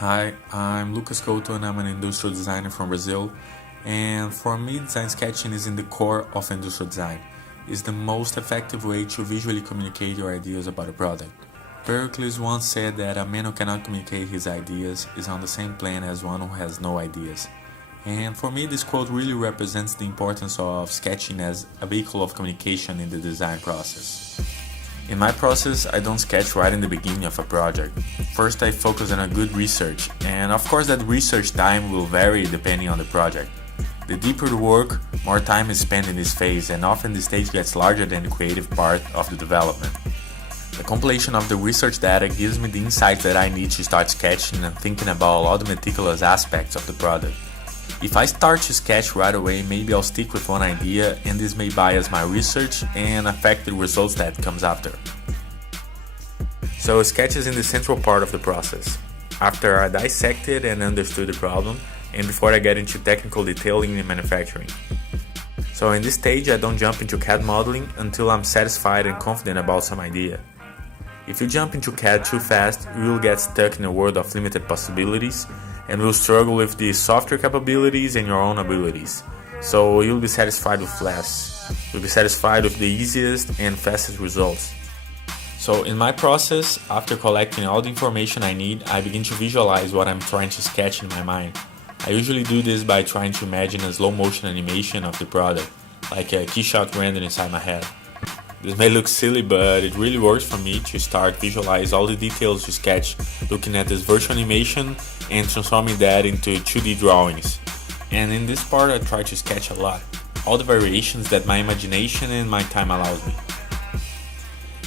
Hi, I'm Couto and I'm an industrial designer from Brazil. And for me, design sketching is in the core of industrial design. It's the most effective way to visually communicate your ideas about a product. Pericles once said that a man who cannot communicate his ideas is on the same plane as one who has no ideas. And for me, this quote really represents the importance of sketching as a vehicle of communication in the design process. In my process, I don't sketch right in the beginning of a project. First, I focus on a good research, and of course that research time will vary depending on the project. The deeper the work, more time is spent in this phase, and often the stage gets larger than the creative part of the development. The compilation of the research data gives me the insights that I need to start sketching and thinking about all the meticulous aspects of the product. If I start to sketch right away, maybe I'll stick with one idea, and this may bias my research and affect the results that comes after. So sketch is in the central part of the process. After I dissected and understood the problem, and before I get into technical detailing and manufacturing. So in this stage, I don't jump into CAD modeling until I'm satisfied and confident about some idea. If you jump into CAD too fast, you will get stuck in a world of limited possibilities and will struggle with the software capabilities and your own abilities. So you'll be satisfied with less. You'll be satisfied with the easiest and fastest results. So in my process, after collecting all the information I need, I begin to visualize what I'm trying to sketch in my mind. I usually do this by trying to imagine a slow motion animation of the product, like a keyshot render inside my head. This may look silly, but it really works for me to start visualize all the details to sketch, looking at this virtual animation and transforming that into 2D drawings. And in this part I try to sketch a lot, all the variations that my imagination and my time allows me.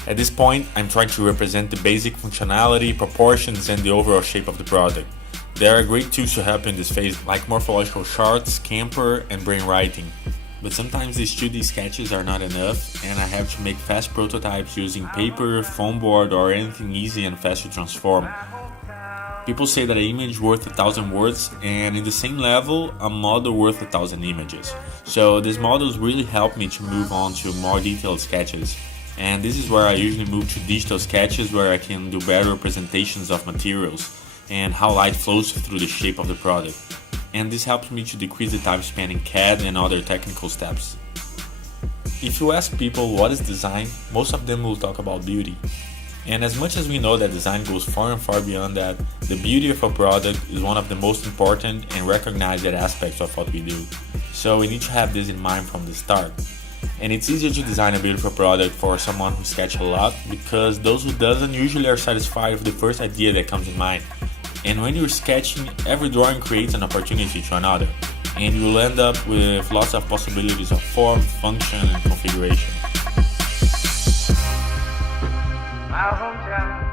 At this point, I'm trying to represent the basic functionality, proportions, and the overall shape of the product. There are great tools to help in this phase, like morphological charts, Camper, and brainwriting. But sometimes these 2D sketches are not enough, and I have to make fast prototypes using paper, foam board, or anything easy and fast to transform. People say that an image worth 1,000 words, and in the same level, a model worth 1,000 images. So these models really help me to move on to more detailed sketches. And this is where I usually move to digital sketches, where I can do better representations of materials and how light flows through the shape of the product. And this helps me to decrease the time spent in CAD and other technical steps. If you ask people what is design, most of them will talk about beauty. And as much as we know that design goes far and far beyond that, the beauty of a product is one of the most important and recognized aspects of what we do. So we need to have this in mind from the start. And it's easier to design a beautiful product for someone who sketches a lot, because those who doesn't usually are satisfied with the first idea that comes in mind. And when you're sketching, every drawing creates an opportunity to another, and you'll end up with lots of possibilities of form, function, and configuration. My hometown.